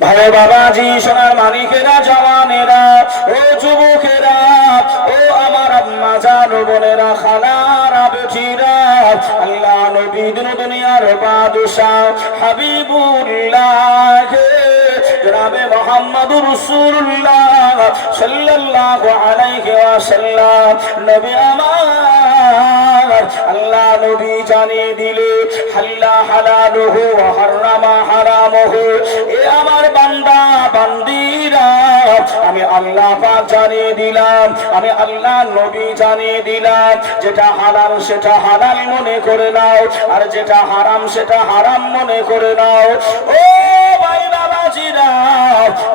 ভাই বাবাজি, সোনার মানিকেরা, জওয়ানেরা, ও যুবকেরা, ও আমার আম্মা জান, বোনেরা, খালারা, বেটিরা, আল্লাহ নবী দুনিয়ার বাদশা হাবিবুল্লাহ জনাবে মুহাম্মদুর রাসূলুল্লাহ সাল্লাল্লাহু আলাইহি ওয়াসাল্লাম নবী আমার, আল্লাহ নবী জানিয়ে দিলে হাল্লা হালালুহু ওয়া হারামা হারামুহু। এ আমার বান্দা বান্দিরা, আমি আল্লাহ পাক জানিয়ে দিলাম, আমি আল্লাহ নবী জানিয়ে দিলাম, যেটা হালাল সেটা হালাল মনে করে নাও, আর যেটা হারাম সেটা হারাম মনে করে নাও। ও ভাই বাবাজিরা,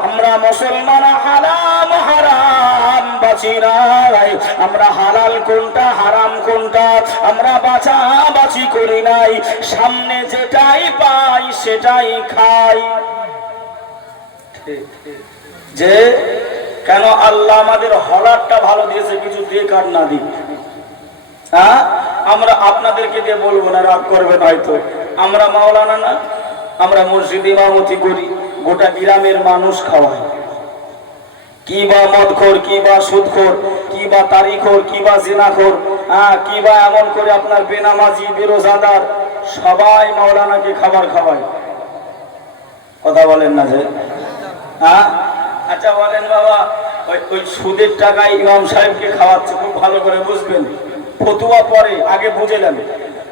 আমরা মুসলমান হারাম হারাম বাঁচিরা, আমরা হালাল কোনটা হারাম কোনটা আমরা বাছাবাছি করি নাই, সামনে যেটাই পাই সেটাই খাই। যে কেন আল্লাহ আমাদের হলারটা ভালো দিয়েছে, কিছু দিক আর না দিক। হ্যাঁ, আমরা আপনাদেরকে দিয়ে বলবো না, রাগ করবেন হয়তো, আমরা মাওলানা না, আমরা মসজিদ ইমামতি করি, গোটা গ্রামের মানুষ খাওয়াই, কি বা মদখোর, কি বা সুদখোর, কি বা তারিখোর, কি বা জিনাখোর, কি বা এমন করে আপনার বেনামাজি বেরোজাদার সবাই মাওলানাকে খাবার খাওয়ায়। কথা বলেন না যে? হ্যাঁ, আচ্ছা বলেন বাবা, ওই সুদের টাকায় ইমাম সাহেবকে খাওয়াচ্ছে, খুব ভালো করে বুঝবেন, ফতুয়া পরে, আগে বুঝে নেন।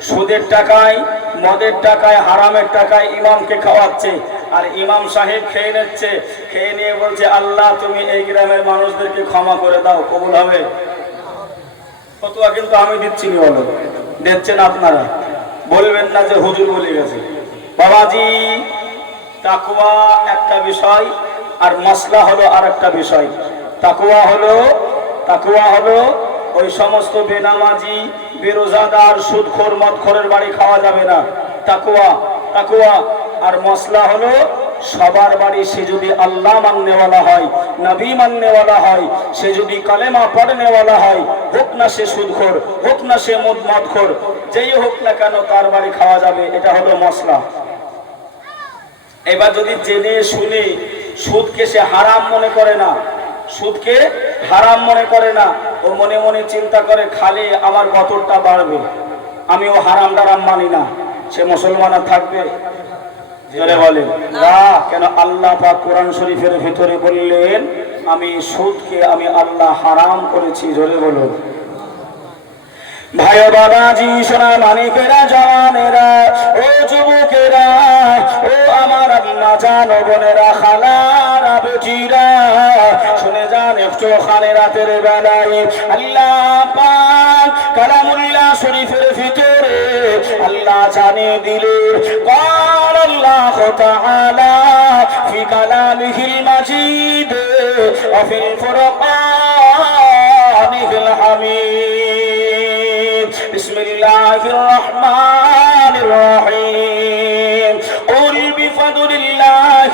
সুদের টাকায়, মদের টাকায়, হারামের টাকায় ইমামকে খাওয়াচ্ছে, আর ইমাম সাহেব খেয়ে নিচ্ছে, খেয়ে নিয়ে বলছে আল্লাহ তুমি এই গ্রামের মানুষদেরকে ক্ষমা করে দাও, কবুল হবে? ফতুয়া কিন্তু আমি দিচ্ছি না, বলো দিচ্ছেন আপনারা, বলবেন না যে হুজুর বলে গেছে। বাবাজি, তাকওয়া একটা বিষয়, আর মাসলা হলো আর একটা বিষয়। তাকওয়া হলো ওই সমস্ত বেনামাজি বেরোজাদার সুদখোর মদখোরের বাড়ি খাওয়া যাবে না, তাকওয়া। আর মাসলা হলো সবার বাড়ি সে যদি আল্লাহ মাননেওয়ালা হয়, নবী মাননেওয়ালা হয়, সে যদি কালেমা পড়নেওয়ালা হয়, হোক না সে সুদখোর, হোক না সে মদখোর, যেই হোক না কেন তার বাড়ি খাওয়া যাবে, এটা হলো মাসলা। এবার যদি জেনে শুনে সুদকে সে হারাম মনে করে না, সুদকে হারাম মনে করে না, ও মনে মনে চিন্তা করে খালে আমার বতরটা বাড়বে, আমি ও হারাম ডারাম মানি না, সে মুসলমান থাকবে? জোরে বলেন না। কেন আল্লাহ পাক কোরআন শরীফের ভিতরে বললেন আমি সুদকে আমি আল্লাহ হারাম করেছি। জোরে বলুন। ভাই বাবাজি, সোনা মানিকেরা, জওয়ানেরা, ও যুবকেরা, ও আমার আম্মা জান, বোনেরা, খালারা, বেটিরা, শুনে যান একটু খানে রাতের বেলায় আল্লাহ পাক কালামুল্লাহ শরীফের ভিতরে আল্লাহ জানিয়ে দিলেন, قال الله تعالى في كلامه المجيد وفي الفرقان الحميد بسم الله الرحمن الرحيم قل بفضل الله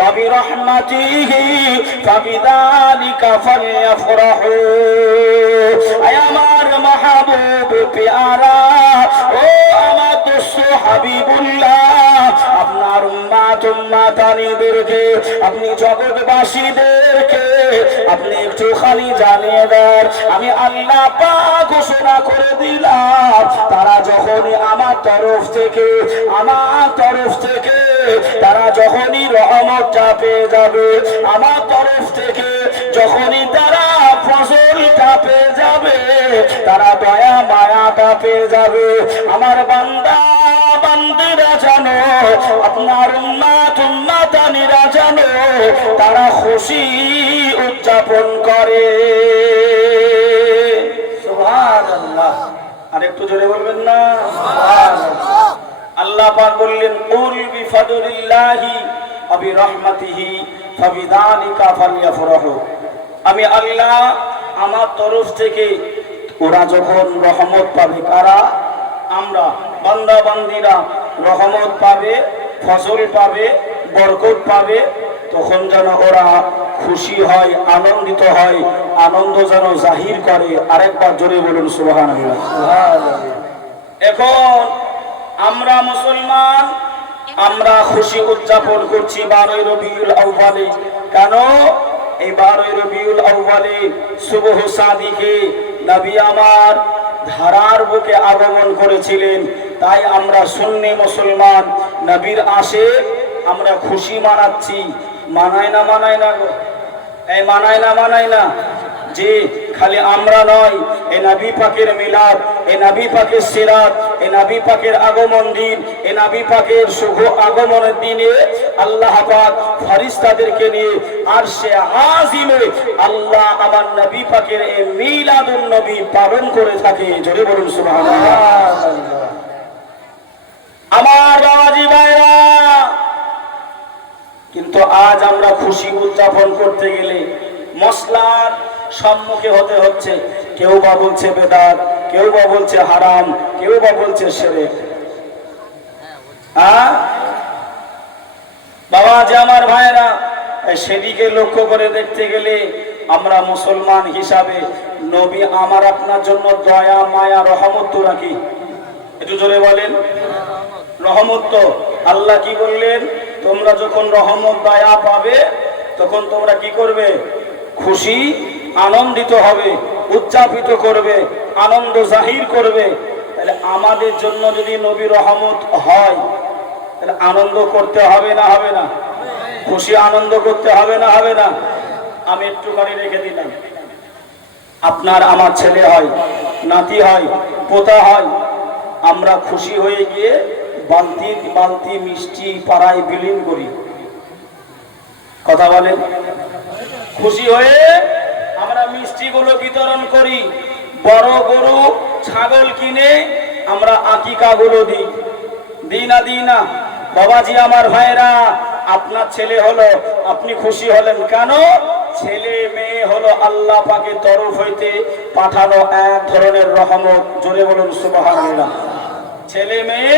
وبرحمته فبذلك فليفرحوا اي আমার মাহবুব প্যারা, ও আমার দোস্ত হাবিবুল্লাহ, আপনার উম্মাতানিদেরকে, আপনি জগৎবাসীদেরকে আপনি একটুখানি জানিয়ে দেন, আমি আল্লাহ পাক ঘোষণা করে দিলাম, তারা যখনই আমার তরফ থেকে তারা যখনই রহমতটা পেয়ে যাবে, আমার তরফ থেকে যখনই তারা ফসলটা পেয়ে যাবে, তারা দয়া মায়াটা পেয়ে যাবে, আমার বান্দা বান্দিরা জানো, আপনার উম্মাতানিরা জানো, তারা খুশি উদযাপন করে। সুবহানাল্লাহ। আর একটু জোরে বলবেন না? সুবহানাল্লাহ। আল্লাহ পাক বললেন কুল বিফাদলিল্লাহি ওয়া বিরহমাতিহি ফাবিযালিকা ফালইফরাহু। আমি আল্লাহ আমার তরফ থেকে ওরা যখন রহমত পাবে, কারা? আমরা বান্দা বান্দিরা রহমত পাবে, ফসল পাবে, বরকত পাবে, তখন যেন ওরা খুশি হয়, আনন্দিত হয়, আনন্দ যেন জাহির করে। আরেকবার জোরে বলুন সুবহানাল্লাহ। এখন আমরা মুসলমান, আমরা খুশি উদযাপন করছি 12 রবিউল আউয়ালে। কেন? এই 12 রবিউল আউয়ালে সুবহ সাদিকে নবী আমার ধারার বুকে আগমন করেছিলেন। তাই আমরা সুন্নি মুসলমান নবীর আশিক আমরা খুশি মানাচ্ছি। মানায় না মানায় না গো? এই মানায় না মানায় না? যে খালি আমরা নয়, এই নবী পাকের মিলাদ, এই নবী পাকের সিরাত, এই নবী পাকের আগমন দিন, এই নবী পাকের শুভ আগমনের দিনে আল্লাহ পাক ফেরেশতাদেরকে নিয়ে আরশে আজিমে আল্লাহ আমার নবী পাকের এই মিলাদুন নবী পালন করে থাকে। জোরে বলুন সুবহানাল্লাহ। আমার বাবাজি ভাইরা, কিন্তু আজ আমরা খুশি উদযাপন করতে গেলে মশলার সম্মুখে হতে হচ্ছে। কেউ বা বলছে বেদাত, কেউ বা বলছে হারাম, কেউ বা বলছে শিরক। বাবা যে আমার ভাইরা, সেদিকে লক্ষ্য করে দেখতে গেলে আমরা মুসলমান হিসাবে নবী আমার আপনার জন্য দয়া মায়া রহমত তো রাখি। একটু জোরে বলেন রহমত। তো আল্লাহ কি বললেন? তোমরা যখন রহমত দয়া পাবে তখন তোমরা কি করবে? খুশি আনন্দিত হবে, উদযাপিত করবে, আনন্দ জাহির করবে। তাহলে আমাদের জন্য যদি নবী রহমত হয় তাহলে আনন্দ করতে হবে না হবে না? খুশি আনন্দ করতে হবে না হবে না? আমি একটুখানি রেখে দিলাম, আপনার আমার ছেলে হয়, নাতি হয়, পোতা হয়, আমরা খুশি হয়ে গিয়ে বালতি বালতি মিষ্টি পাড়ায় বিলীন করি। কথা বলেন? খুশি হয়ে আমরা মিষ্টিগুলো বিতরণ করি। বড় গরু ছাগল কিনে আমরা আকিকাগুলো দিই, দিই না দিই না? বাবাজি আমার ভাইরা, আপনার ছেলে হলো, আপনি খুশি হলেন কেন? ছেলে মেয়ে হলো আল্লাহ পাকের তরফ হইতে পাঠানো এক ধরনের রহমত। জোরে বলুন সুবহানাল্লাহ। ছেলে মেয়ে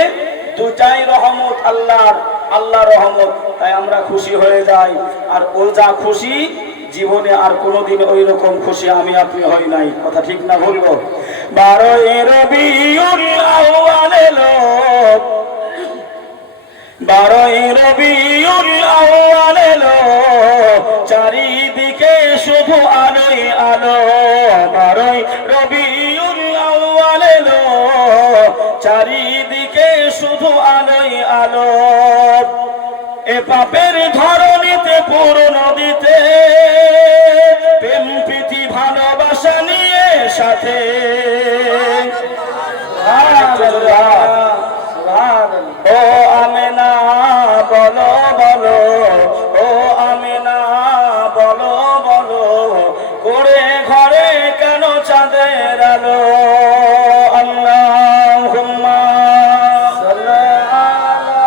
দুটাই রহমত আল্লাহর, আল্লাহ রহমত। তাই আমরা খুশি হয়ে যাই। আর ও যা খুশি, জীবনে আর কোনোদিন ওই রকম খুশি আমি আপনি হই নাই। কথা ঠিক না বলবো? 12 রবিউল আউয়াল এলো, 12 রবিউল আউয়াল এলো, চারিদিকে শুধু আলোয় আলো। 12 রবিউল আউয়াল এলো, চারিদিকে শুধু আলোয় আলো। এ পাপের ধরণীতে পুরো নদীতে প্রেম প্রীতি ভালোবাসা নিয়ে সাথে। ও আমেনা বলো বলো, ও আমেনা বলো বলো, করে ঘরে কেন চাঁদের আলো? আল্লাহুম্মা সাল্লি আলা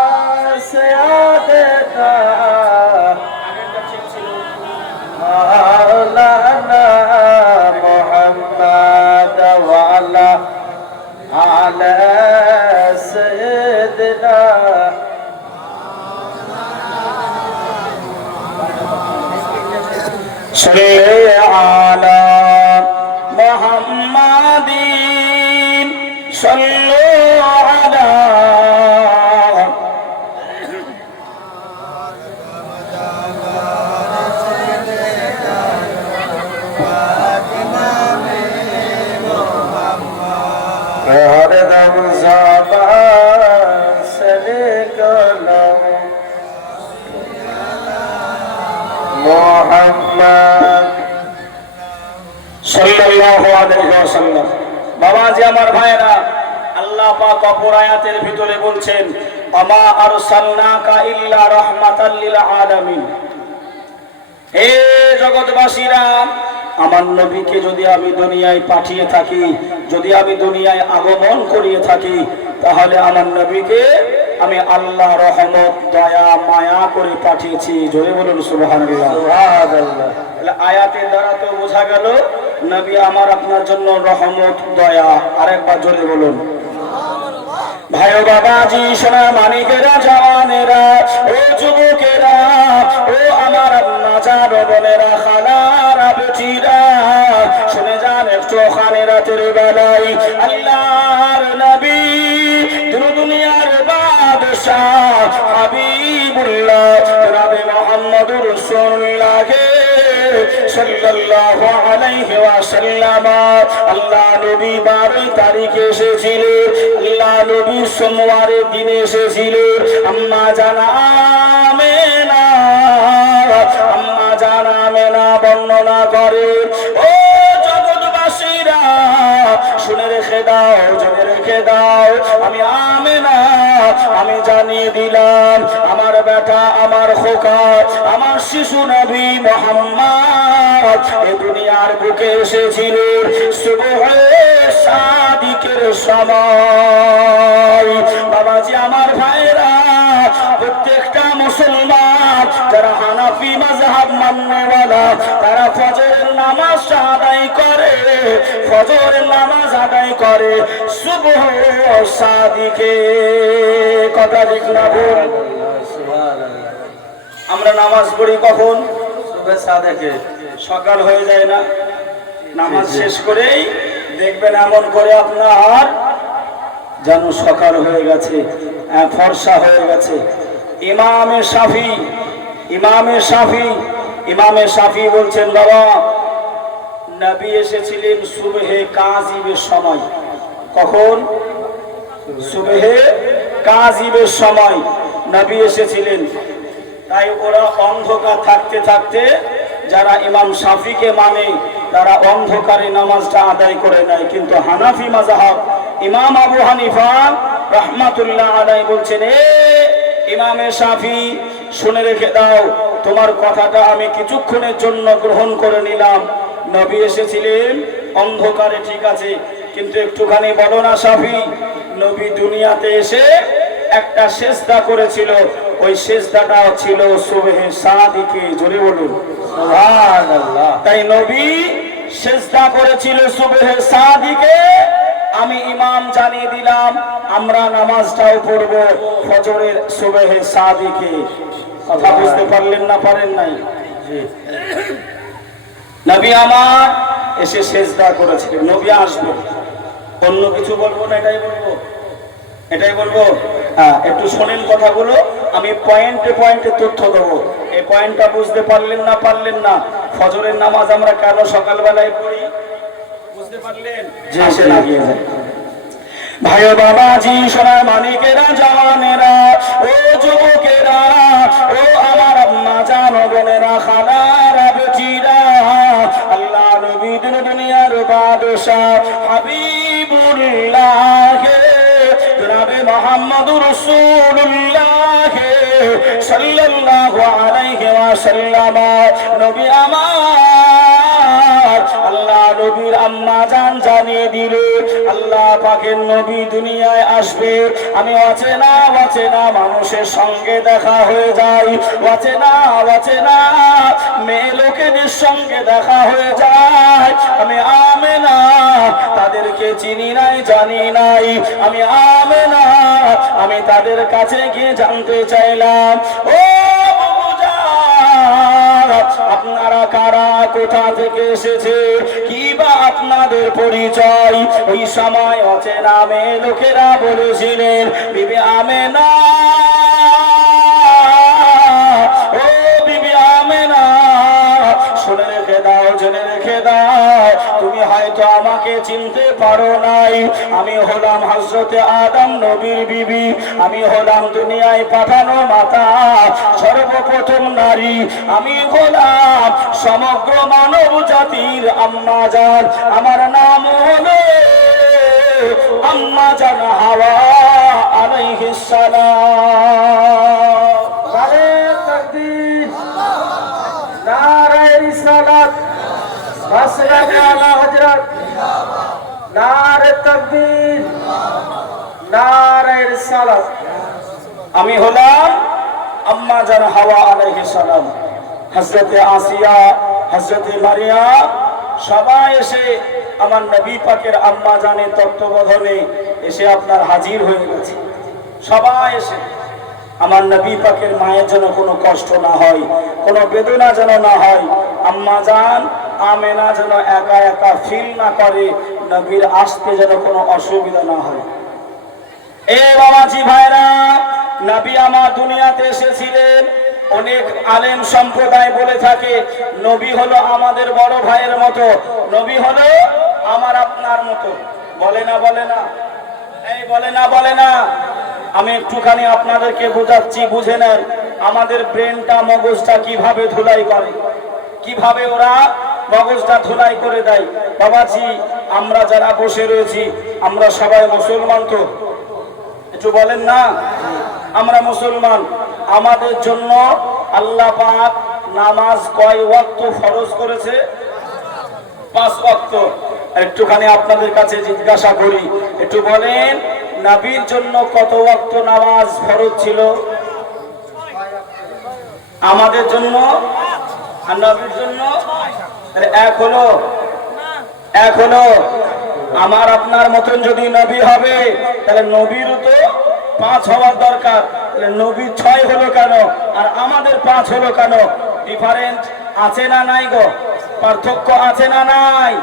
সাইয়্যিদিনা মাওলানা মুহাম্মদ ওয়া আলা আলা সাইয়্যিদিনা। সাল্লি আলা মুহাম্মাদিন সাল্লু আলা। হরদম ज़बान से निकलो মুহাম্মদ সাল্লাল্লাহু আলাইহি ওয়াসাল্লাম। বাবা জি আমার ভাইরা, আল্লাহ পাক অপর আয়াতের ভিতরে বলছেন, আমা আরসালনাকা ইল্লা রাহমাতাল লিল আলামিন। হে জগৎবাসীরা, আমার নবীকে যদি আমি দুনিয়ায় পাঠিয়ে থাকি, যদি আমি দুনিয়ায় আগমন করিয়ে থাকি, তাহলে আমার নবীকে আমি আল্লাহ রহমত দয়া মায়া করে পাঠিয়েছি। জোরে বলুন সুবহানাল্লাহ। সুবহানাল্লাহ। তাহলে আয়াতের দ্বারা তো বোঝা গেল নবী আমার আপনার জন্য রহমত দয়া। আরেকবার জোরে বলুন। ভাই বাবাজি, সোনা মানিকেরা, জওয়ানেরা, ও যুবকেরা, ও আমার আম্মা জান বোনেরা, খালারা, বেটিরা, শুনে যান একটু খানে রাতের বেলায় আল্লাহর নবী দুনিয়ার বাদশা শাহ হাবিবুল্লাহ জনাবে মুহাম্মদুর রাসূলুল্লাহ সাল্লাল্লাহু আলাইহি ওয়াসাল্লাম আল্লাহ নবী 12 তারিখে এসেছিলেন আল্লাহ নবী সোমবারের দিনে এসেছিলেন আম্মা জানা আমেনা বর্ণনা করে ও জগৎবাসীরা শুনে রেখে দাও জেনে রেখে দাও আমি আমেনা আমি জানিয়ে দিলাম আমার বেটা আমার খোকা আমার শিশু নবী মুহাম্মদ এই দুনিয়ার বুকে এসেছিল সুবহে সাদিকের সময় বাবাজি আমার ভাইরা প্রত্যেকটা মুসলমান যারা হানাফি মাযহাব মাননেওয়ালা তারা ফজরের নামাজ আদায় করে ফজরের নামাজ আদায় করে সুবহ সাদিকে কথা ঠিক না ভুল সুবহানাল্লাহ আমরা নামাজ পড়ি কখন সুবহ সাদিকে সকাল হয়ে যায় না নামাজ শেষ করেই দেখবেন এমন করে আপনার যেন সকাল হয়ে গেছে ফর্সা হয়ে গেছে ইমামে শাফি বলছেন বাবা নবী এসেছিলেন সুবহে কাযিবের সময় কখন সুবহে কাযিবের সময় নবী এসেছিলেন তাই ওরা অন্ধকার থাকতে থাকতে যারা ইমাম শাফিকে মানে তারা অন্ধকারে নামাজটা আদায় করে নেয় কিন্তু হানাফি মাযহাব ইমাম আবু হানিফা রাহমাতুল্লাহ আলাইহি বলছেন এ ইমামে শাফি শুনে রেখে দাও তোমার কথাটা আমি কিছুক্ষণের জন্য গ্রহণ করে নিলাম নবী এসেছিলেন অন্ধকারে ঠিক আছে কিন্তু একটুখানি বলো না শাফি নবী দুনিয়াতে এসে একটা সিজদা করেছিল ওই সিজদাটা ছিল সুবহে সাদিকে জোরে বলুন সুবহানাল্লাহ তাই নবী সিজদা করেছিল সুবহে সাদিকে আমি ইমাম জানিয়ে দিলাম আমরা নামাজটাও পড়ব ফজরের সুবহে সাদিকে কথা বুঝতে পারলেন না পারেন নাই জি নবী আমার এসে সিজদা করেছিলেন নবী আসবে অন্য কিছু বলবো না এটাই বলবো হ্যাঁ একটু শোনেন কথাগুলো আমি পয়েন্টে পয়েন্টে তথ্য দেবো এই পয়েন্টটা বুঝতে পারলেন না ফজরের নামাজ আমরা কেন সকালবেলায় পড়ি বুঝতে পারলেন জি আসেন এগিয়ে যান ভাই বাবাজি সোনার মানিকেরা জওয়ানেরা ও যুবকেরা ও আমার আম্মা জান বোনেরা খালারা বেটিরা আল্লাহ নবী দুনিয়ার বাদশা হাবিবুল্লাহ জনাবে মুহাম্মদুর রাসূলুল্লাহ সাল্লাল্লাহু আলাইহি ওয়াসাল্লাম নবী আমার আল্লাহ নবীর আম্মা জান জানিয়ে দিলেন আল্লাহ পাকের নবী দুনিয়ায় আসবে আমি অচেনা মানুষের সঙ্গে দেখা হয়ে যায় অচেনা মেয়ে লোকেদের সঙ্গে দেখা হয়ে যায় আমি আমেনা তাদেরকে চিনি নাই জানি নাই আমি আমেনা আমি তাদের কাছে গিয়ে জানতে চাইলাম ও আপনারা কারা কোথা থেকে এসেছে কি বা আপনাদের পরিচয় ওই সময় অচেনা মেয়ে লোকেরা বলেছিলেন বিবি আমেনা ও বিবি আমেনা শুনে রেখে দাও জেনে রেখে দাও তুমি হয়তো আমাকে চিনতে পারো নাই আমি হলাম হযরতে আদম নবীর বিবি আমি হলাম দুনিয়ায় পাঠানো মাতা সর্বপ্রথম নারী আমি হলাম সমগ্র মানব জাতির আম্মা জান আমার নাম হলো আম্মা জান হাওয়া আলাইহিস সালাম নারে তাকবীর নারে রিসালাত মাসলাক আলা হযরত নারে তাকবীর নারে রিসালাত আমি হলাম আম্মা জান হাওয়া আলাইহিস সালাম হযরতে আসিয়া হযরতে মারিয়াম সবাই এসে আমার নবী পাকের আম্মা জানের তত্ত্বাবধানে এসে আপনার হাজির হয়ে গেছে সবাই এসে আমার নবী পাকের মায়ের যেন কোনো কষ্ট না হয় কোনো বেদনা যেন না হয় আম্মা জান আমেনা যেন একা একা ফিল না করে নবীর আসতে যেন কোনো অসুবিধা না হয় এ বাবাজি ভাইরা নবী আমার দুনিয়াতে এসেছিলেন। অনেক আলেম সম্প্রদায় বলে থাকে নবী হলো আমাদের বড় ভাইয়ের মতো, নবী হলো আমার আপনার মতো। বলে না বলে না, এই বলে না বলে না। আমি একটুখানি আপনাদেরকে বোঝাচ্ছি, বুঝে নেন আমাদের ব্রেনটা, মগজটা কিভাবে ধুলাই করে, কিভাবে ওরা মগজটা ধুলাই করে দেয়। বাবাজি, আমরা যারা বসে রয়েছি আমরা সবাই মুসলমান তো? একটু বলেন না, আমরা মুসলমান। আমাদের জন্য আল্লাহ পাক নামাজ কয় ওয়াক্ত ফরজ করেছে? 5 ওয়াক্ত। একটুখানি আপনাদের কাছে জিজ্ঞাসা করি, একটু বলেন নবীর জন্য কত ওয়াক্ত নামাজ ফরজ ছিল? আমাদের জন্য আর নবীর জন্য এক হলো, এক হলো। আমার আপনার মতন যদি নবী হবে তাহলে নবীরও তো 5 হওয়ার দরকার। নবীর 6 হলো কেন আর আমাদের 5 হলো কেন? ডিফারেন্ট আছে না নাই গো? পার্থক্য আছে না নাই?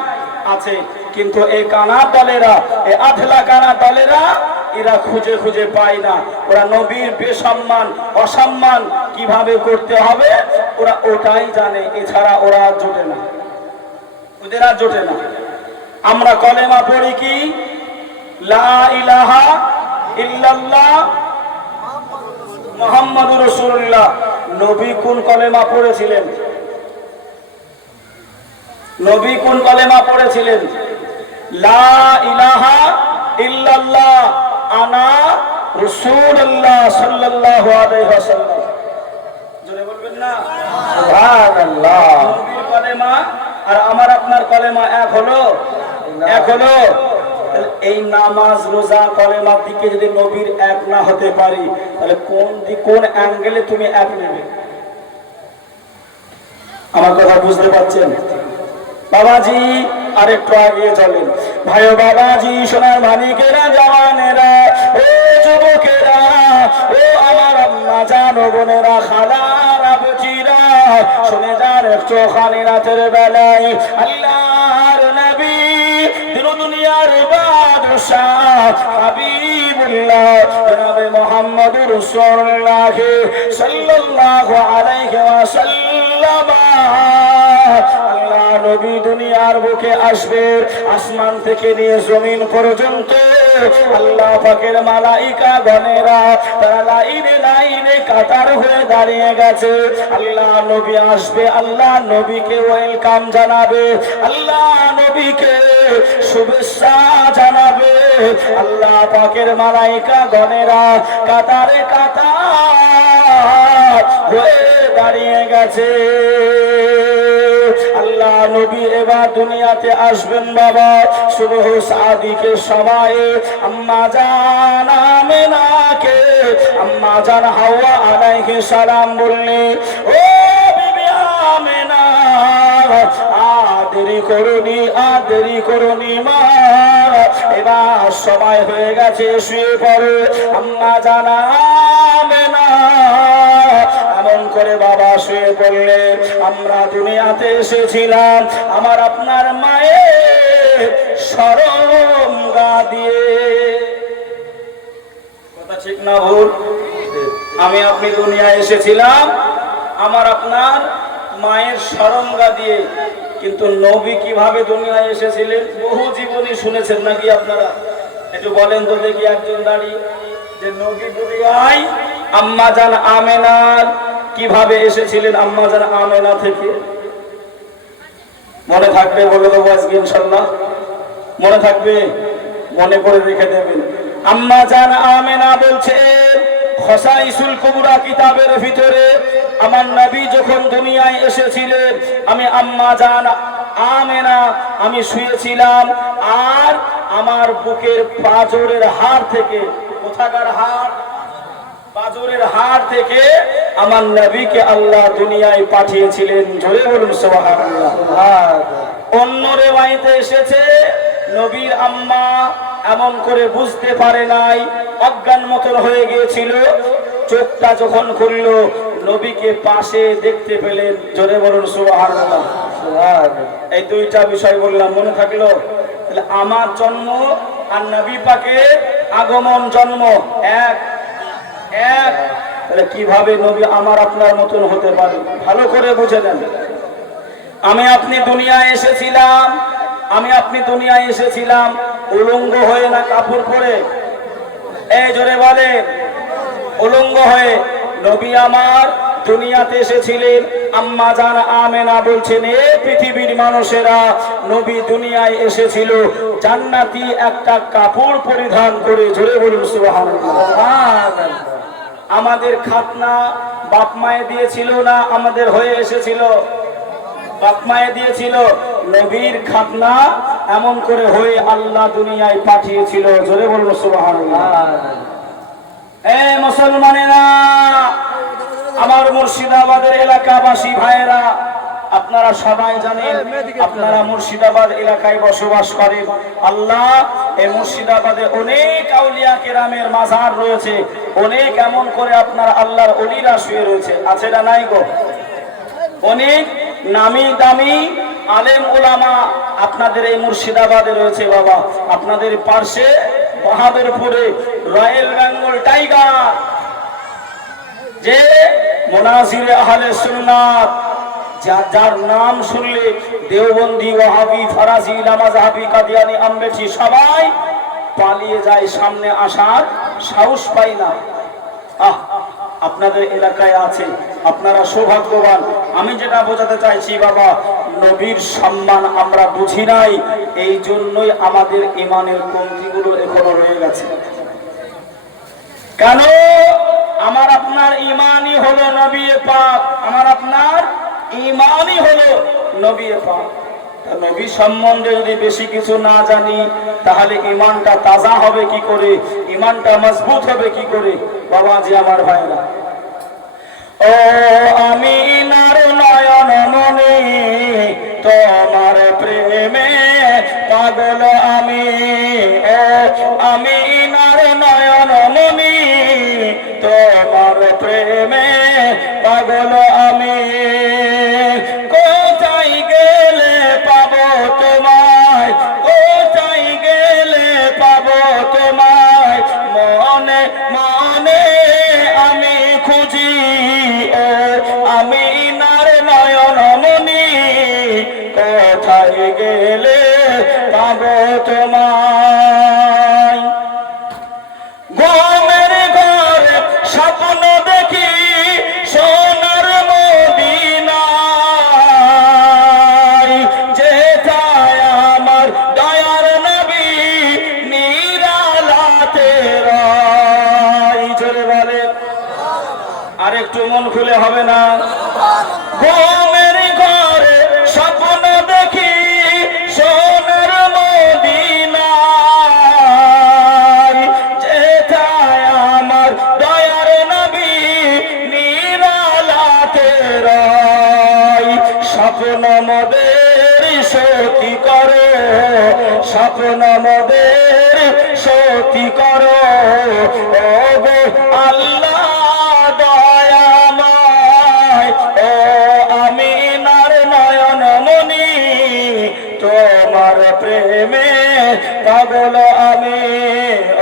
আছে। কিন্তু এই কানার দলেরা, এই আধলা কানা দলেরা, এরা খুঁজে খুঁজে পায় না। ওরা নবীর বেসম্মান, অসম্মান কিভাবে করতে হবে ওরা ওটাই জানে, এছাড়া ওরা আর জোটে না, ওদের আর জোটে না। আমরা কলেমা পড়ি কি? লা ইলাহা ইল্লাল্লাহ মুহাম্মাদুর রাসূলুল্লাহ। নবী কোন কলেমা পড়েছিলেন? নবী কোন কলেমা পড়েছিলেন? লা ইলাহা ইল্লাল্লাহ আনা রাসূলুল্লাহ সাল্লাল্লাহু আলাইহি ওয়াসাল্লাম। জোরে বলবেন না সুবহানাল্লাহ। নবীর কলেমা আর আমার আপনার কলেমা এক হলো, এক হলো। এই নামাজ, রোজা, কলেমার দিকে যদি নবীর এক না হতে পারি তাহলে কোন অ্যাঙ্গেলে তুমি এক নেবে? আমার কথা বুঝতে পারছেন? বাবাজি আরেকটু আগিয়ে চলেন। ভাই ও বাবাজি, সোনার মানিকেরা, জওয়ানেরা, ও যুবকেরা, ও আমার আম্মা জান, বোনেরা, খালারা, বুচিরা, শুনে যান একটু খালি রাতের বেলায় আল্লাহর নবী, দিন দুনিয়ার বাদশাহ হাবিবুল্লাহ জনাবে মুহাম্মদুর রাসূলুল্লাহ সাল্লাল্লাহু আলাইহি ওয়াসাল্লাম, আল্লাহ নবী দুনিয়ার বুকে আসবে। আসমান থেকে নিয়ে জমিন পর্যন্ত আল্লাহ পাকের মালাইকা গণেরা তারা লাইনে লাইনে কাতার হয়ে দাঁড়িয়ে গেছে। আল্লাহ নবী আসবে, আল্লাহ নবীকে ওয়েলকাম জানাবে, আল্লাহ নবীকে শুভেচ্ছা জানাবে। আল্লাহ পাকের মালাইকা গণেরা কাতারে কাতার হয়ে দাঁড়িয়ে গেছে। আল্লাহ নবী এবার দুনিয়াতে আসবেন বাবা। সুবহ সাদিকের সময় আম্মা জান আমেনাকে আম্মা জান হাওয়া আলাইহিস সালাম বললেন, ও বিবি আমেনা, দেরি করুনি, দেরি করুনি মা, এবার সময় হয়ে গেছে, শুয়ে পড়ো। আম্মা জান আমেনা এমন করে বাবা শুয়ে পড়লেন। আমরা দুনিয়াতে এসেছিলাম আমার আপনার মায়ের শরম গা দিয়ে। কথা ঠিক না ভুল? আমি আপনি দুনিয়ায় এসেছিলাম আমার আপনার মায়ের শরম গা দিয়ে। কিন্তু নবী কিভাবে দুনিয়ায় এসেছিলেন বহু জীবনী শুনেছেন নাকি আপনারা? একটু বলেন তো দেখি একজন দাঁড়িয়ে, যে নবী দুনিয়ায় আম্মা জান আমেনার কিভাবে এসেছিলেন আম্মা জান আমেনা থেকে। মনে থাকবে বলে দেবো আজকে ইনশাল্লাহ, মনে থাকবে, মনে করে রেখে দেবেন। আম্মা জান আমেনা বলছেন খসাইসুল কুবরা কিতাবের ভিতরে, আমার নবী যখন দুনিয়ায় এসেছিলেন আমি আম্মা জান আমেনা আমি শুয়েছিলাম, আর আমার বুকের পাঁজরের হাড় থেকে, কোথাকার হাড়? পাঁজরের হাড় থেকে আমার নবীকে আল্লাহ দুনিয়ায় পাঠিয়েছিলেন। জোরে বলুন সুবহানাল্লাহ। অন্য রিওয়ায়াতে এসেছে নবীর আম্মা এমন করে বুঝতে পারে নাই, অজ্ঞান মতন হয়ে গিয়েছিল। চোখটা যখন খুললো নবীকে পাশে দেখতে পেলেন। জোরে বলুন সুবহানাল্লাহ। এই দুইটা বিষয় বললাম, মনে থাকলো? তাহলে আমার জন্ম আর নবী পাকের আগমন, জন্ম এক। এক। তাহলে কিভাবে নবী আমার আপনার মতন হতে পারে? ভালো করে বুঝে নেন। আমি আপনি দুনিয়ায় এসেছিলাম উলঙ্গ হয়ে না কাপড় পরে? এই জোরে বলে, উলঙ্গ হয়ে। নবী আমার দুনিয়াতে এসেছিলেন। আম্মা জান আমেনা বলছেন, এ পৃথিবীর মানুষেরা, নবী দুনিয়ায় এসেছিল জান্নাতি একটা কাপড় পরিধান করে। জোরে বলুন সুবহানাল্লাহ। আমাদের খাতনা বাপ মায়ে দিয়েছিল না আমাদের হয়ে এসেছিল? বাপ মায়ে দিয়েছিল। নবীর খাতনা এমন করে হয়ে আল্লাহ দুনিয়ায় পাঠিয়েছিল। জোরে বলুন সুবহানাল্লাহ। মুসলমানেরা, আমার মুর্শিদাবাদের এলাকাবাসী ভাইয়েরা, আপনারা সবাই জানেন আপনারা মুর্শিদাবাদ এলাকায় বসবাস করেন। আল্লাহ এই মুর্শিদাবাদে অনেক আউলিয়া কেরামের মাজার রয়েছে। অনেক এমন করে আপনার আল্লাহর ওলিরা শুয়ে রয়েছে, আছে না নাই গো? অনেক নামি দামি আলেম ওলামা আপনাদের এই মুর্শিদাবাদে রয়েছে বাবা। আপনাদের পার্শ্বে বাহাদুরপুরে রয়্যাল বেঙ্গল টাইগার, যে মুনাজিরে আহলে সুন্নাত, যার নাম শুনলে দেওবন্দি, ওয়াহাবি, ফারাজি, লামাজহাবি, কাদিয়ানি, আম্বেঠি সবাই পালিয়ে যায়, সামনে আসার সাহস পায় না। আপনাদের এলাকায় আছে, আপনারা সৌভাগ্যবান। আমি যেটা বোঝাতে চাইছি বাবা, নবীর সম্মান আমরা বুঝি নাই, এই জন্যই আমাদের ইমানের কমতিগুলো এখনো রয়ে গেছে। কেন? আমার আপনার ইমানই হলো নবী পাক, আমার আপনার ইমানই হলো নবী পাক। নবী সম্বন্ধে যদি বেশি কিছু না জানি, তাহলে ইমানটা তাজা হবে কি করে, ইমানটা মজবুত হবে কি করে? বাবা জি আমার ভাইরা, ও আমিনার নয়ন মনি, তোমার প্রেমে পাগল আমি। ও আমিনার নয়ন মনি, তোমার প্রেমে পাগল আমি। কোথায় গেলে পাবো তোমায়, কোথায় গেলে পাবো তোমায়, মনে মনে আমি খুঁজি। ও আমিনার নয়ন মনি, কোথায় গেলে পাবো তোমায়। ঘুমের ঘরে স্বপ্ন দেখি সোনার মদিনায়, যেথায় আমার দয়ার নবী নিরালাতে রয়। জোরে বলেন, আর একটু মন খুলে হবে না? ঘুমের ঘরে স্বপ্ন দেখি সোনার মদিনায়, যেথায় আমার দয়ার নবী নিরালাতে রয়। স্বপ্ন মোদের সতী করো, স্বপ্ন মোদের সতী করো, ও গো আল্লাহ দয়াময়। ও আমিনার নয়ন মনি, তোমার প্রেমে পাগল আমি।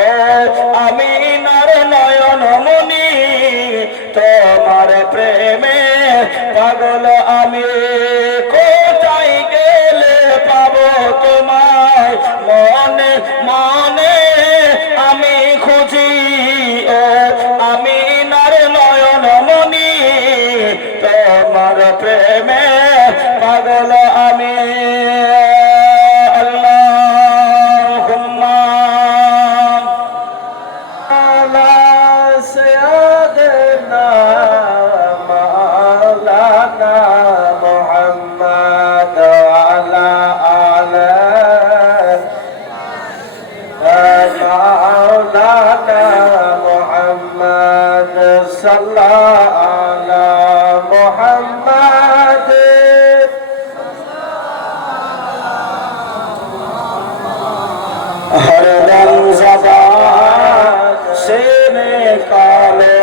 ও আমিনার নয়ন মনি, তোমার প্রেমে পাগল আমি। কোথায় গেলে পাবো তোমায়, মনে মনে আমি খুঁজি। ও আমিনার নয়ন মনি, তোমার প্রেমে পাগল আমি। আল্লাহুম্মা আলা সাইয়্যিদিনা মাওলানা মুহাম্মদ ওয়া আলা আলিহি মাওলানা মুহাম্মদ সাল্লাল্লাহু আলা মুহাম্মদ। हरदम ज़बान से निकालो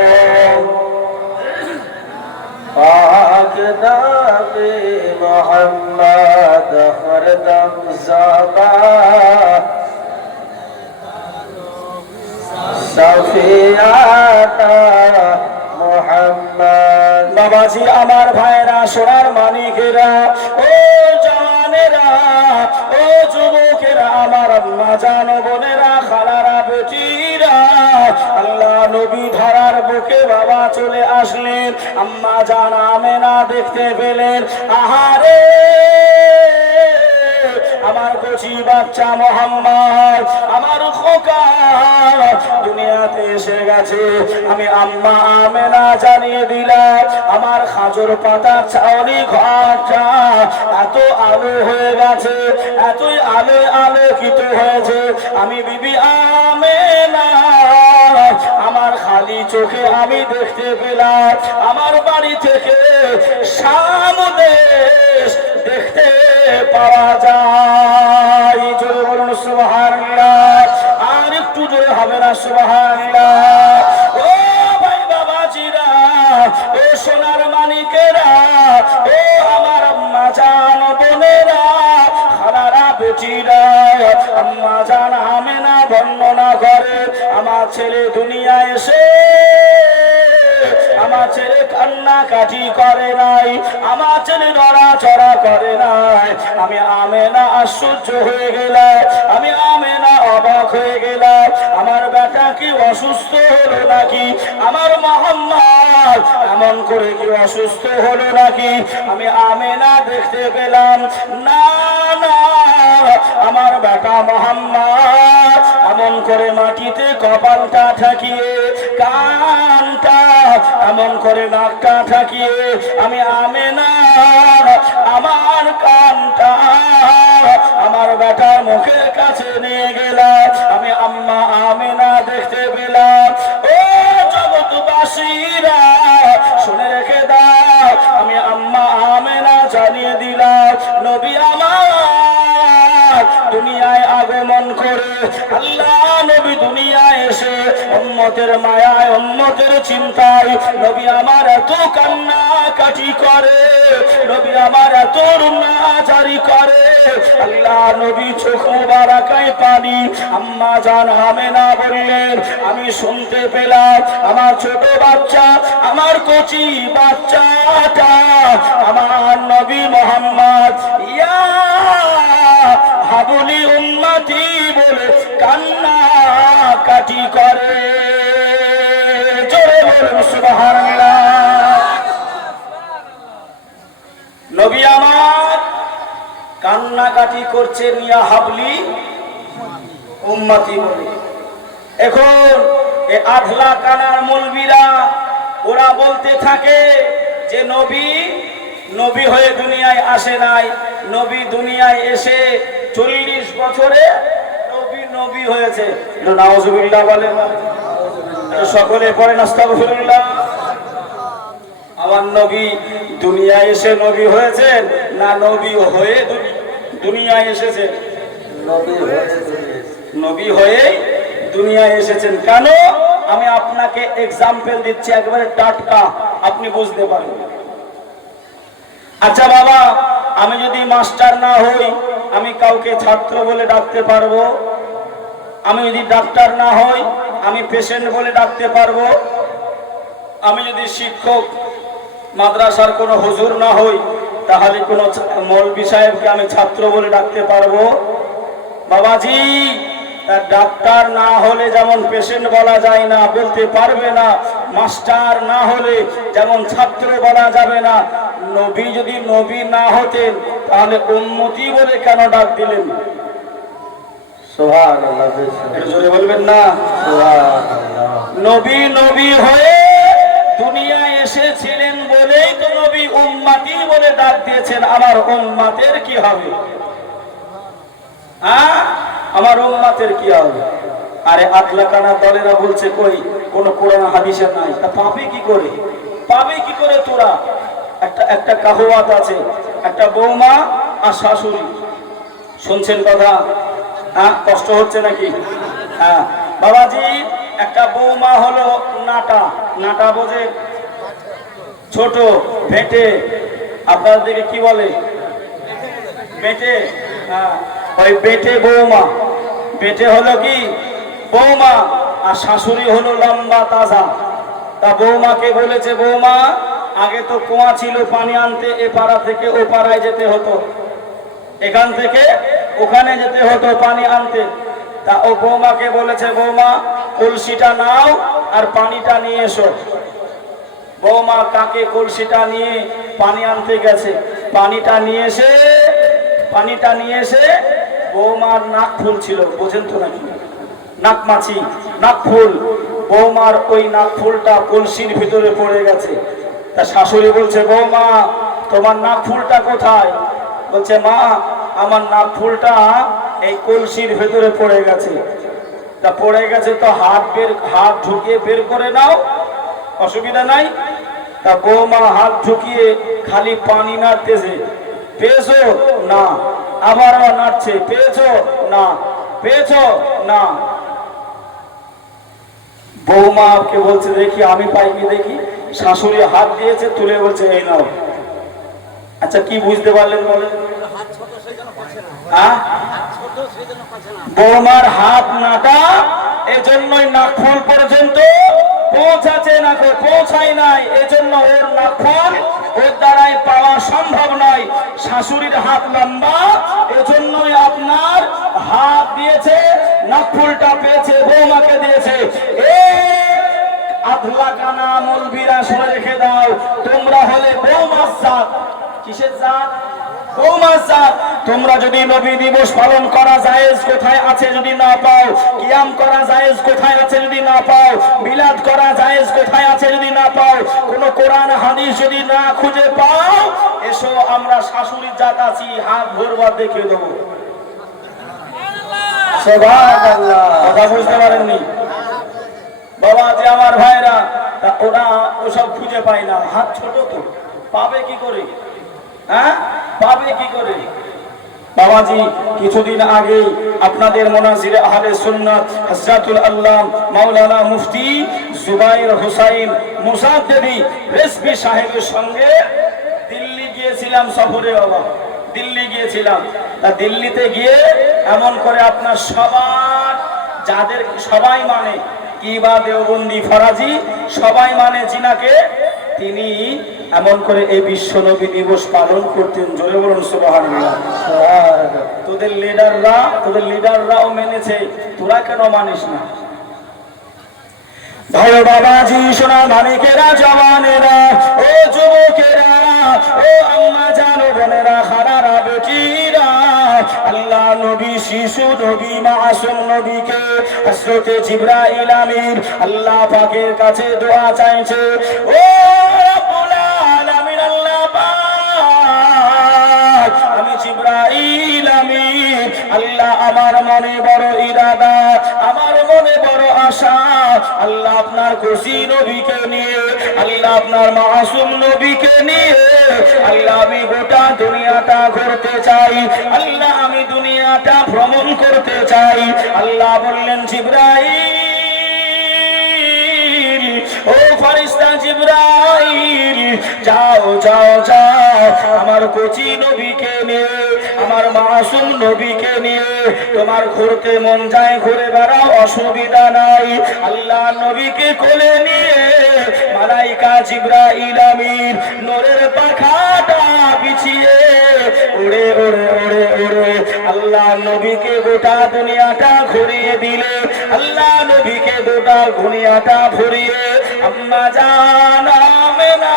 पाक नामे मोहम्मद, हरदम ज़बान সাফিয়াতা মুহাম্মদ। বাবাজি আমার ভাইরা সোনার মানিকেরা ও জওয়ানেরা ও যুবকেরা আমার আম্মা জান বোনেরা খালারা বেটিরা আল্লাহ নবী ধরার বুকে বাবা চলে আসলেন আম্মা জান আমেনা দেখতে পেলেন আহারে আমার কচি বাচ্চা মোহাম্মদ আমার খোকা দুনিয়াতে এসে গেছে আমি আম্মা আমেনা জানিয়ে দিলাম আমার খাজুর পাতা ছাউনি ঘরটা এত আলো হয়ে গেছে এতই আলো আলোকিত হয়েছে আমি বিবি আমেনা আমার খালি চোখে আমি দেখতে পেলাম আমার বাড়ি থেকে সামদেশ দেখতে পাওয়া যায় জোরে বলুন সুবহানাল্লাহ আর একটু জোরে হবে না সুবহানাল্লাহ ও ভাই বাবাজিরা ও সোনার মানিকেরা ও আমার আম্মা জান বোনেরা খালারা বেটিরা আম্মা জান আমেনা বর্ণনা করে আমার ছেলে দুনিয়ায় এসে আমার ছেলে কান্নাকাটি করে নাই আমার ছেলে নড়াচড়া করে নাই আমি আমেনা আশ্চর্য হয়ে গেলাম আমি আমেনা অবাক হয়ে গেলাম আমার বেটা কি অসুস্থ হলো নাকি আমার মোহাম্মদ এমন করে কি অসুস্থ হলো নাকি আমি আমেনা দেখতে পেলাম না না আমার বেটা মোহাম্মদ এমন করে মাটিতে কপালটা ঠাকিয়ে কানটা এমন করে নাকটা ঠাকিয়ে আমি আমেনা আমার কানটা আমার বেটার মুখের কাছে নিয়ে গেলাম আমি আম্মা আমেনা দেখতে পেলাম ও জগৎবাসীরা শুনে রেখে দাও আমি আম্মা আমেনা জানিয়ে দিলাম নবী আমার দুনিয়ায় আগমন করে আল্লাহ নবী দুনিয়ায় এসে উম্মতের মায়ায় উম্মতের চিন্তায় নবী আমার এত কান্নাকাটি করে নবী আমার এত রুনাজারি করে আল্লাহ নবী চোখ মুবারাকায় পানি আম্মা জান আমেনা বললেন আমি শুনতে পেলাম আমার ছোট বাচ্চা আমার কচি বাচ্চাটা আমার নবী মোহাম্মদ ইয়া হাবুলি উম্মতি বলে কান্না কাটি করে জোরে বলুন সুবহানাল্লাহ নবী আমার কান্নাকাটি করছেন ইয়া হাবলি উম্মতি বলে এখন এই আধলা কানার মৌলবীরা ওরা বলতে থাকে যে নবী নবী হয়ে দুনিয়ায় আসে নাই নবী দুনিয়ায় এসে 40 বছরে নবী নবী হয়েছে নাউজুবিল্লাহ বলেন সকলে পড়েন আস্তাগফিরুল্লাহ আমার নবী দুনিয়ায় এসে নবী হয়েছেন না নবী হয়ে দুনিয়ায় এসেছেন নবী হয়ে দুনিয়ায় এসেছেন কেন আমি আপনাকে এক্সাম্পল দিচ্ছি একবারে টাটকা আপনি বুঝতে পারবেন আচ্ছা বাবা আমি যদি মাস্টার না হই আমি কাউকে ছাত্র বলে ডাকতে পারবো আমি যদি ডাক্তার না হই আমি পেশেন্ট বলে ডাকতে পারবো আমি যদি শিক্ষক মাদ্রাসার কোনো হুজুর না হই তাহলে কোনো মৌলভী সাহেবকে আমি ছাত্র বলে ডাকতে পারবো বাবাজি ডাক্তার না হলে যেমন পেশেন্ট বলা যায় না বলতে পারবে না মাস্টার না হলে যেমন ছাত্র বলা যাবে না নবী যদি নবী না হতেন তাহলে উম্মতি বলে কেন ডাক দিলেন সুবহানাল্লাহ জোরে বলবেন না সুবহানাল্লাহ নবী নবী হয়ে দুনিয়ায় এসেছিলেন বলেই তো নবী উম্মতি বলে ডাক দিয়েছেন আমার উম্মতের কি হবে আমার উম্মতের কি হবে আরে আতলাকানা দলেরা বলছে কই কোন কোরআন হাদিসে নাই তা পাবে কি করে তোরা একটা কাহওয়াত আছে একটা বৌমা আর শাশুড়ি শুনছেন কথা কষ্ট হচ্ছে নাকি বাবাজি একটা বৌমা হলো নাটা বোঝে ছোট ভেটে আপনাদের দিকে কি বলে বেটে ওই বেটে বৌমা বেটে হলো কি বৌমা আর শাশুড়ি হলো লম্বা তাজা। তা বৌমাকে বলেছে, বৌমা আগে তো কুয়া ছিল, পানি আনতে এ পাড়া থেকে ও পাড়ায় যেতে হতো, এখান থেকে ওখানে যেতে হতো পানি আনতে। তা ও বৌমাকে বলেছে, বৌমা কলসিটা নাও আর পানিটা নিয়ে এসো। বৌমা কাকে কলসিটা নিয়ে পানি আনতে গেছে। পানিটা নিয়ে এসে বৌমার নাক ফুল ছিল, বোঝেন তো নাকি, নাক মাছি, নাক ফুল। বৌমার ওই নাক ফুলটা কলসির ভিতরে পড়ে গেছে। তা শাশুড়ি বলছে, বৌমা তোমার নাক ফুলটা কোথায়? বলছে, মা আমার নাক ফুলটা এই কলসির ভেতরে পড়ে গেছে। তা পড়ে গেছে তো হাত ঢুকিয়ে বের করে নাও, অসুবিধা নাই। তা বৌমা হাত ঢুকিয়ে খালি পানি নাড়তেছে, পেয়েছো না, আবার নাড়ছে, পেয়েছো না, পেয়েছো না। বৌমাকে বলছে, দেখি আমি পাইনি দেখি। শাশুড়ি হাত দিয়েছে, তুলে বলছে, এই নাও। আচ্ছা কি বুঝতে পারলেন বলেন? বৌমার হাত নাটা, এজন্যই নাকফুল পর্যন্ত পৌঁছাচ্ছে না, পৌঁছায় নাই, এজন্য ওর নাকফুল ওর দ্বারাই পাওয়া সম্ভব নয়। শাশুড়ির হাত লম্বা, এজন্যই আপনার হাত দিয়েছে, নাকফুলটা পেয়েছে, বৌমাকে দিয়েছে। আধলা কানা মৌলবীরা শুনে রেখে দাও, তোমরা হলে বৌমার জাত। কিসের জাত? বৌমার জাত। তোমরা যদি নবী দিবস পালন করা জায়েজ কোথায় আছে যদি না পাও, কিয়াম করা জায়েজ কোথায় আছে যদি না পাও, মিলাদ করা জায়েজ কোথায় আছে যদি না পাও, কোন কোরআন হাদিস যদি না খুঁজে পাও, এসো আমরা শাশুড়ির জাত আছি, হাত ভরবার দেখে দেবো। সুবহানাল্লাহ। কথা বুঝতে পারেননি বাবা যে আমার ভাইরা? ওরা ওসব খুঁজে পায় না, হাত ছোট তো পাবে কি করে? হ্যাঁ পাবে কি করে? বাবাজি কিছুদিন আগে আপনাদের মুনাজিরে আহলে সুন্নাত হযরতুল আল্লাহ মাওলানা মুফতি জুবাইর হোসাইন মুসাদ্দেদি রেজভী সাহেবের সঙ্গে দিল্লি গিয়েছিলাম সফরে। বাবা দিল্লি গিয়েছিলাম। তা দিল্লিতে গিয়ে এমন করে আপনার সবার যাদের সবাই মানে কিবা দেওবন্দি ফরাজি সবাই মানে জিনাকে, তিনি এমন করে এই বিশ্ব নবী দিবস পালন করতেন। জোরে বলুন সুবহানাল্লাহ। তোদের লিডাররাও মেনেছে, তোরা কেন মানিস না? ভাই বাবাজি, সোনা মানিকেরা, জওয়ানেরা, ও যুবকেরা, ও আম্মা জানো বোনেরা, খানারা, বেটিরা, আল্লাহ নবী শিশু নবী মাসুম নবীকে হযরতে জিবরাইল আমিন আল্লাহ পাকের কাছে দোয়া চাইছে। ও রব্বুল আলামিন, আল্লাহ পাক, আমি জিবরাইল আমিন আল্লাহ, আমার মনে বড় ইরাদা, আমার মনে বড় আশা, আল্লাহ আপনার খুশি নবীকে নিয়ে, আল্লাহ আপনার মাসুম নবীকে নিয়ে, আল্লাহ আমি গোটা দুনিয়াটা ঘুরতে চাই, আল্লাহ আমি দুনিয়াটা ভ্রমণ করতে চাই। আল্লাহ বললেন, জিবরাইল, ও ফেরেশতা জিবরাইল, যাও যাও যাও, আমার কচি নবীকে নিয়ে, আমার মাসুম নবীকে নিয়ে তোমার ঘুরতে মন যায়, ঘুরে বেড়াও, অসুবিধা নাই। আল্লাহ নবীকে কোলে নিয়ে মালাইকা জিবরাইল আমিন নূরের পাখাটা বিছিয়ে উড়ে উড়ে উড়ে উড়ে আল্লাহ নবীকে গোটা দুনিয়াটা ঘুরিয়ে দিলে। আল্লাহ নবীকে গোটা দুনিয়াটা ঘুরিয়ে আম্মা জান আমেনা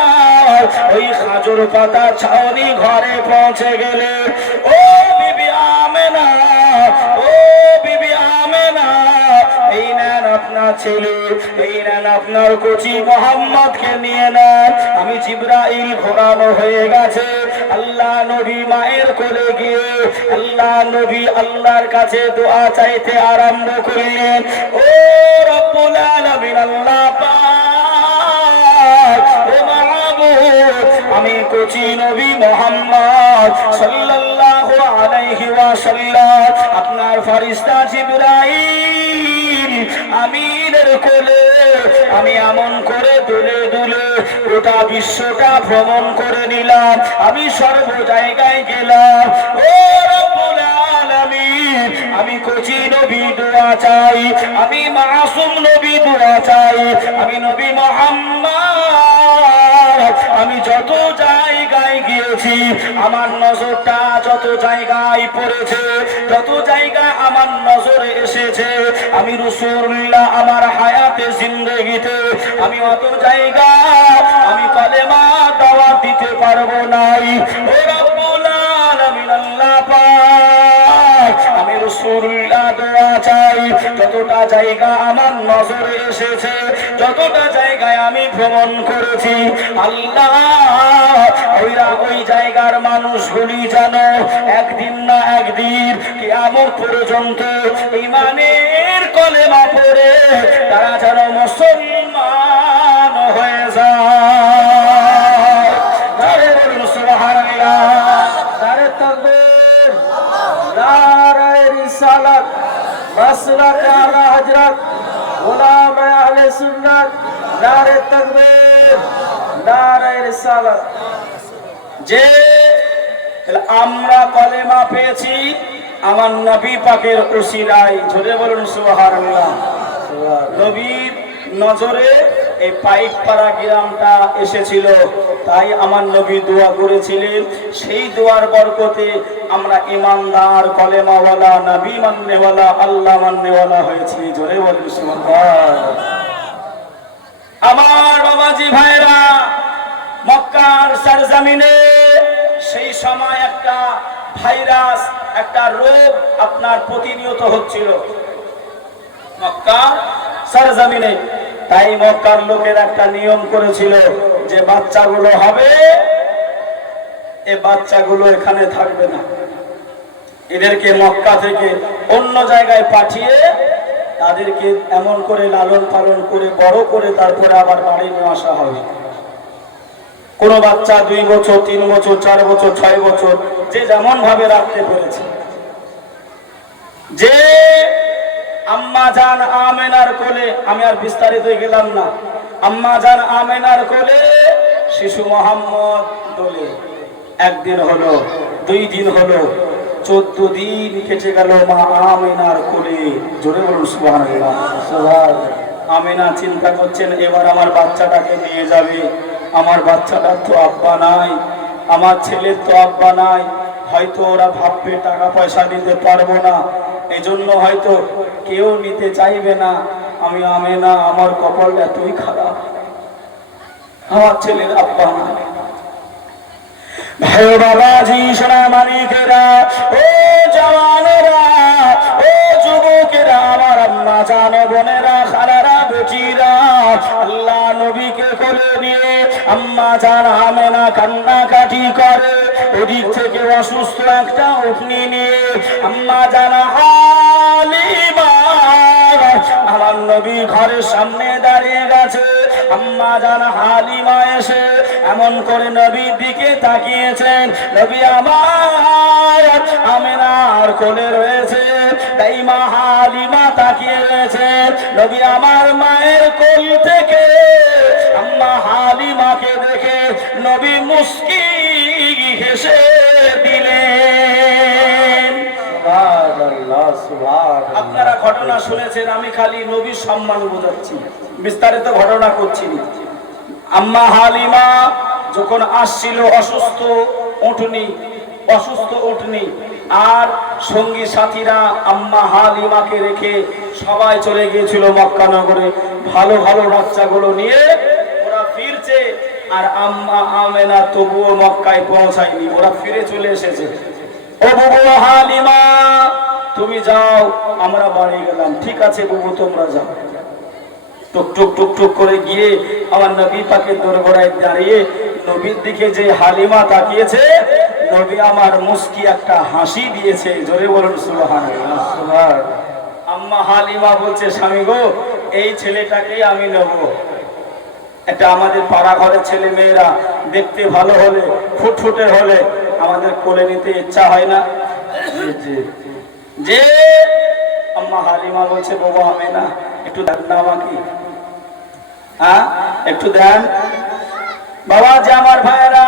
ওই খাজুর পাতা ছাউনি ঘরে পৌঁছে গেলে। ও বিবি আমেনা, ও বিবি আমেনা, এই নেন আপনার ছেলে, এই নেন আপনার কচি মোহাম্মদকে নিয়ে নেন। আমি জিবরাইল ঘোরানো হয়ে গেছে। আল্লাহ নবী মায়ের কোলে গিয়ে আল্লাহ নবী আল্লাহর কাছে দোয়া চাইতে আরম্ভ করলেন। ও রব্বুল আলামিন, আল্লাহ পাক, ও মাহবুব, আমি কচি নবী মুহাম্মদ সাল্লাল্লাহু আলাইহি ওয়াসাল্লাম আপনার ফেরেশতা জিবরাইল আমিনের কোলে আমি এমন করে দুলে দুলে গোটা বিশ্বটা ভ্রমণ করে নিলাম, আমি সর্ব জায়গায় গেলাম। ও রব্বুল আলামিন, আমি কচি নবী দোয়া চাই, আমি মাসুম নবী দোয়া চাই, আমি নবী মুহাম্মদ। আমি যত জায়গায় গিয়েছি, আমার নজরটা যত জায়গায় পড়েছে, যত জায়গায় আমার নজরে এসেছে, আমি রাসূলুল্লাহ আমার হায়াতে জিন্দেগিতে আমি অত জায়গা আমি কালেমা দাওয়াত দিতে পারবো নাই। ও রব্বুল আলামিন আল্লাহ পাক, আমি রাসূলুল্লাহ দোয়া চাই, যতটা জায়গা আমার নজরে এসেছে, যতটা জায়গায় আমি ভ্রমণ করেছি, আল্লাহ ওই জায়গার মানুষগুলি যেন একদিন না একদিন কিয়ামত পর্যন্ত ঈমানের কলেমা পড়ে তারা যেন মুসলমান হয়ে যায়। তারে বলুন সুবহানাল্লাহ, তারে তাকবীর, নারায়ে রিসালাত, মাসলাক আলা হযরত উলামা আহলে সুন্নাত, নারে তাকবীর, নারায়ে রিসালাত। যে আমরা কলেমা পেয়েছি আমার নবী পাকের উসিলায়, জোরে বলুন সুবহানাল্লাহ। নবীর নজরে এই পাইকপাড়া গ্রামটা এসেছিল, তাই আমার নবী দোয়া করেছিলেন, সেই দোয়ার বরকতে আমরা ইমানদার, কলেমাওয়ালা, নবী মাননেওয়ালা, আল্লাহ মাননেওয়ালা হয়েছি। জোরে বলুন সুবহানাল্লাহ। আমার বাবাজি ভাইরা, মক্কার সরজমিনে সেই সময় একটা ভাইরাস, একটা রোগ আপনার প্রতিনিয়ত হচ্ছিল মক্কার সরজমিনে। তাই মক্কার লোকের একটা নিয়ম করেছিল যে বাচ্চাগুলো হবে, এই বাচ্চাগুলো এখানে থাকবে না, এদেরকে মক্কা থেকে অন্য জায়গায় পাঠিয়ে তাদেরকে এমন করে লালন পালন করে বড় করে তারপরে আবার বাড়ি নিয়ে আসা হবে। কোন বাচ্চা 2 বছর, 3 বছর, 4 বছর, 6 বছর, যে যেমন ভাবে রাখতে পেরেছে। যে আম্মা জান আমেনার কোলে, আমি আর বিস্তারিত গেলাম না, আম্মা জান আমেনার কোলে শিশু মোহাম্মদ দোলে। 1 দিন হলো, 2 দিন হলো, 14 দিন কেটে গেল মা আমেনার কোলে। জোরে বলুন সুবহানাল্লাহ। আমেনা চিন্তা করছেন এবার আমার বাচ্চাটাকে নিয়ে যাবে, আমার বাচ্চাটার তো আব্বা নাই, আমার ছেলের তো আব্বা নাই, হয়তো ওরা ভাববে টাকা পয়সা দিতে পারবো না, এজন্য হয়তো কেউ নিতে চাইবে না। আমি আমেনা, আমার কপাল এতই খারাপ, আমার ছেলের আব্বা নাই। ভাই বাবাজি, সোনা মানিকেরা, ও জওয়ানেরা, ও যুবকেরা, আমার আম্মা জান বোনেরা, খালারা, বেটিরা, আল্লাহ নবীকে কোলে নিয়ে আম্মা জান আমেনা কান্নাকাটি করে। ওদিক থেকে অসুস্থ একটা উটনি নিয়ে আম্মা জান হালিমা আমার নবী ঘরের সামনে দাঁড়িয়ে গেছে। আম্মা জান হালিমা এসে এমন করে নবীর দিকে তাকিয়েছেন, নবী আমার আমেনার কোলে রয়েছে, তাই মা হালিমা তাকিয়ে রয়েছে। নবী আমার মায়ের কোল থেকে আম্মা হালিমাকে দেখে নবী মুস্কি হেসে দিলেন। আপনারা ঘটনা শুনেছেন, আমি খালি নবীর সম্মান বোঝাচ্ছি, বিস্তারিত ঘটনা করছি। আম্মা হালিমা যখন আসছিল অসুস্থ উটনি আর সঙ্গী সাথীরা আম্মা হালিমাকে রেখে সবাই চলে গিয়েছিল মক্কা নগরে। ভালো ভালো বাচ্চাগুলো নিয়ে ওরা ফিরছে, আর আম্মা আমেনা তবুও মক্কায় পৌঁছায়নি, ওরা ফিরে চলে এসেছে। ও বুবু হালিমা, তুমি যাও, আমরা বাড়ি গেলাম। ঠিক আছে বুবু, তোমরা যাও। টুক টুক টুক টুক করে গিয়ে আমার নবী পাকের দরবারে দাঁড়িয়ে নবীর দিকে যে হালিমা তাকিয়েছে, নবী আমার মুস্কি একটা হাসি দিয়েছে। জোরে বলুন সুবহানাল্লাহ। আম্মা হালিমা বলছে, স্বামী গো, এই ছেলেটাকে আমি নেব। এটা আমাদের পাড়া ঘরের ছেলে মেয়েরা দেখতে ভালো হলে, ফুটফুটে হলে আমাদের কোলে নিতে ইচ্ছা হয় না? যে আম্মা হালিমা বলছে, বাবা আমেনা, একটু দেন না আমাকে, হ্যাঁ একটু দেন বাবা। যে আমার ভাইয়েরা